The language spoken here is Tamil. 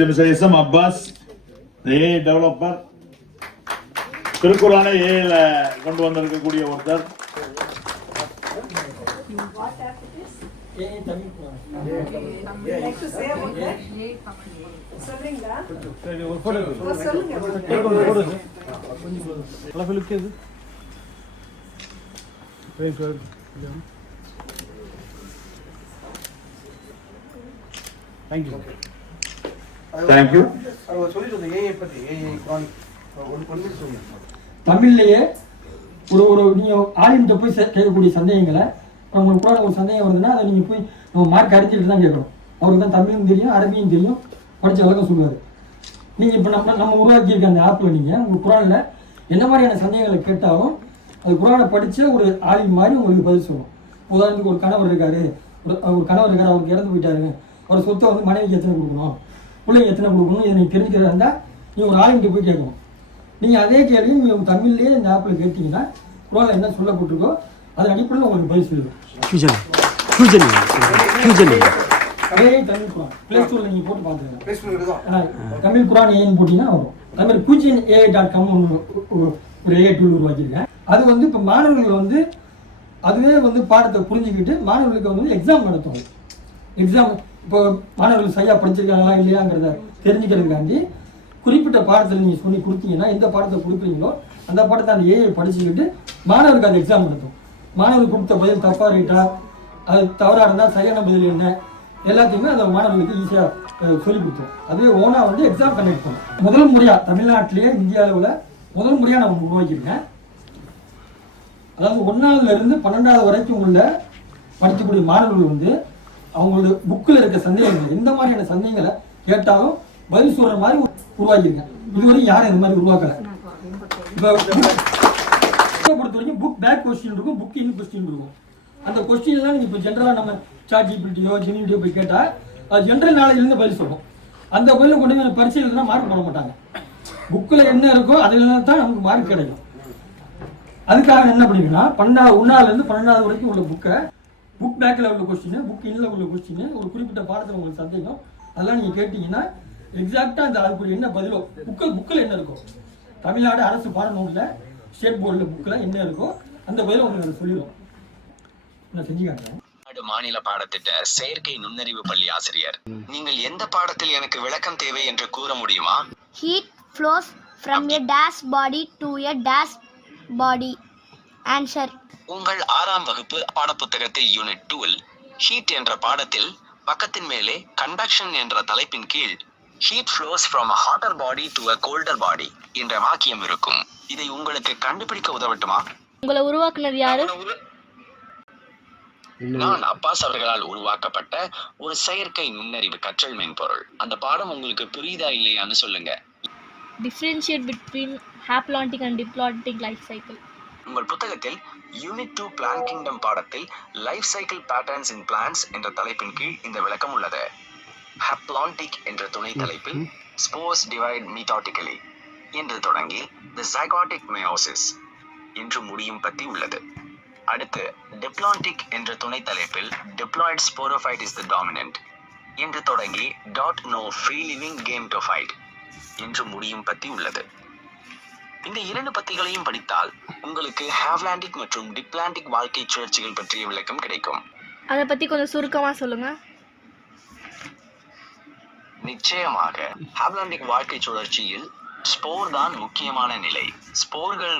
Mr. Abbas, the AI developer, திருக்குறானை ஏல கொண்டு வந்திருக்கக்கூடிய ஒருத்தர். Thank you. Thank you. தமிழ்லயே ஒரு நீங்க ஆலிம்கிட்ட போய் கேட்கக்கூடிய சந்தேகங்களை உங்களுக்கு கூட ஒரு சந்தேகம் வருதுன்னா அதை நீங்க போய் நம்ம மார்க் அடிச்சுட்டு தான் கேட்கணும். அவருக்கு தான் தமிழும் தெரியும் அரபியும் தெரியும், படிச்ச விளக்கம் சொல்லுவாரு. நீங்க இப்ப நம்ம உருவாக்கியிருக்க அந்த ஆப்ல நீங்க உங்க குரான்ல என்ன மாதிரியான சந்தேகங்களை கேட்டாலும் அது குரானை படிச்ச ஒரு ஆலிம் மாதிரி உங்களுக்கு பதில் சொல்லும். உதாரணத்துக்கு ஒரு கணவர் இருக்காரு, அவருக்கு இறந்து போயிட்டாருங்க, ஒரு சொத்தை வந்து மனைவிக்கு எத்தனை கொடுக்கணும், பிள்ளைங்க எத்தனை கொடுக்கணும், இதை நீங்கள் தெரிஞ்சுக்கிறதா இருந்தால் நீங்கள் ஒரு ஆளுங்கிட்ட போய் கேட்கணும். நீங்கள் அதே கேள்வி நீங்கள் தமிழ்லேயே இந்த ஆப்பில் கேட்டிங்கன்னா குரானில் என்ன சொல்லப்பட்டிருக்கோ அதன் அடிப்படையில் உங்களுக்கு பதில் சொல்லுவோம். அதே தமிழ் குரான் பிளே ஸ்டோரில் நீங்கள் போட்டு பார்த்துக்கலாம். தமிழ் குரான் ஏன்னு போட்டிங்கன்னா வரும். தமிழ் QuizinAI.com ஒரு ஏஐ டூல் உருவாக்கியிருக்கேன். அது வந்து இப்போ மாணவர்கள் வந்து அதுவே வந்து பாடத்தை புரிஞ்சுக்கிட்டு மாணவர்களுக்கு வந்து எக்ஸாம் நடத்தும். எக்ஸாம் இப்போ மாணவர்கள் சரியாக படிச்சிருக்காங்களா இல்லையாங்கிறத தெரிஞ்சுக்கிறதுக்காண்டி குறிப்பிட்ட பாடத்தில் நீங்கள் சொல்லி கொடுத்தீங்கன்னா எந்த பாடத்தை கொடுக்குறீங்களோ அந்த பாடத்தை அந்த ஏஐ படிச்சுக்கிட்டு மாணவருக்கு அந்த எக்ஸாம் நடத்தும். மாணவர்கள் கொடுத்த பதில் தப்பாக ரைட்டா, அது தவறாக இருந்தால் சரியான பதில் என்ன, எல்லாத்தையுமே அந்த மாணவர்களுக்கு ஈஸியாக சொல்லி கொடுத்தோம். அதுவே ஓனாக வந்து எக்ஸாம் கண்டக்ட் பண்ணும். முதல் முறையாக தமிழ்நாட்டிலேயே இந்திய அளவில் முதல் முறையாக நம்ம உருவாக்கியிருக்கேன். அதாவது 1ஆவதுலேருந்து 12ஆவது வரைக்கும் உள்ள படிக்கக்கூடிய மாணவர்கள் வந்து அவங்களோட புக்கில் இருக்க சந்தேகங்கள் எந்த மாதிரியான சந்தேகங்களை கேட்டாலும் பதில் சொல்ற மாதிரி உருவாக்கியிருக்கேன். இதுவரையும் யாரும் இந்த மாதிரி உருவாக்கல. இப்போ பொறுத்த வரைக்கும் புக் பேக் கொஸ்டின் இருக்கும், புக் இன் கொஸ்டின் இருக்கும். அந்த கொஸ்டின்லாம் நீங்கள் இப்போ ஜென்ரலாக நம்ம ChatGPTயோ ஜெமினியோ போய் கேட்டால் அது ஜென்ரல் நாலேஜ்லேருந்து பதில் சொல்லும். அந்த பதில் கொண்டு போய் பரிசு எழுதுனா மார்க் போட மாட்டாங்க. புக்கில் என்ன இருக்கோ அதில் தான் நமக்கு மார்க் கிடைக்கும். அதுக்காக என்ன பண்ணிங்கன்னா 1ஆவதுலேருந்து 12ஆவது வரைக்கும் உள்ள புக்கை புக் பேக்கில் உள்ள கொஸ்டின், புக் இன்னில் உள்ள கொஸ்டின், ஒரு குறிப்பிட்ட பாடத்தில் உங்களுக்கு சந்தேகம் அதெல்லாம் நீங்கள் கேட்டிங்கன்னா எக்ஸாக்டாக அந்த அதுக்குரிய என்ன பதிலோ புக்கில் என்ன இருக்கோ, தமிழ்நாடு அரசு பாடநூலில் ஸ்டேட் போர்டில் புக்கில் என்ன இருக்கோ அந்த பதிலை உங்களுக்கு சொல்லிடும். நான் செஞ்சு காட்டுறேன். மாநில பாடத்திட்ட செயற்கை நுண்ணறிவு பள்ளி ஆசிரியர், நீங்கள் எந்த பாடத்தில் எனக்கு விளக்கம் தேவை என்று கூற முடியுமா? Heat flows from a dash body to a dash body. Answer. உங்கள் 6ஆம் வகுப்பு பாடப்புத்தகத்தில் யூனிட் 2 ஹீட் என்ற பாடத்தில் பக்கத்தின் மேலே கண்டக்ஷன் என்ற தலைப்பின் கீழ் heat flows from a hotter body to a colder body என்ற வாக்கியம் இருக்கும். இதை உங்களுக்கு கண்டுபிடிக்க உதவட்டுமா? உங்களை உருவாக்குனது யாரு? நான் அப்பாஸ் அவர்களால் உருவாக்கப்பட்ட ஒரு செயற்கை நுண்ணறிவு கற்றல் மென்பொருள். அந்த பாடம் உங்களுக்கு புரியுதா இல்லையான்னு சொல்லுங்க. Differentiate between haplotic and diplotic life cycle. உங்கள் புத்தகத்தில் யூனிட் 2 பிளான்ட் கிங்டம் பாடத்தில் லைஃப் சைக்கிள் பேட்டர்ன்ஸ் இன் பிளான்ட்ஸ் என்ற தலைப்பின் கீழ் இந்த விளக்கம் உள்ளது. ஹாப்லான்டிக் என்ற துணை தலைப்பில் ஸ்போர்ஸ் டிவைட் மீட்டாட்டிக்கலி என்று தொடங்கி தி ஜைகாட்டிக் மெயோசிஸ் என்று முடியும் பத்தி உள்ளது. அடுத்து டிப்ளான்டிக் என்ற துணை தலைப்பில் diploid sporophyte is the dominant என்று தொடங்கி டாட் நோ ஃப்ரீ லிவிங் கேம்டோஃபைட் என்று முடியும் பத்தி உள்ளது. இந்த 2 பத்திகளையும் படித்தால் உங்களுக்கு ஹாவ்லாண்டிக் மற்றும் டிப்ளான்டிக் வாழ்க்கை சுழற்சிகள் பற்றிய விளக்கம் கிடைக்கும். அதை பத்தி கொஞ்சம் சுருக்கமா சொல்லுங்க. நிச்சயமாக ஹாவ்லாண்டிக் வாழ்க்கை சுழற்சியில் ஸ்போர் தான் முக்கியமான நிலை. ஸ்போர்கள்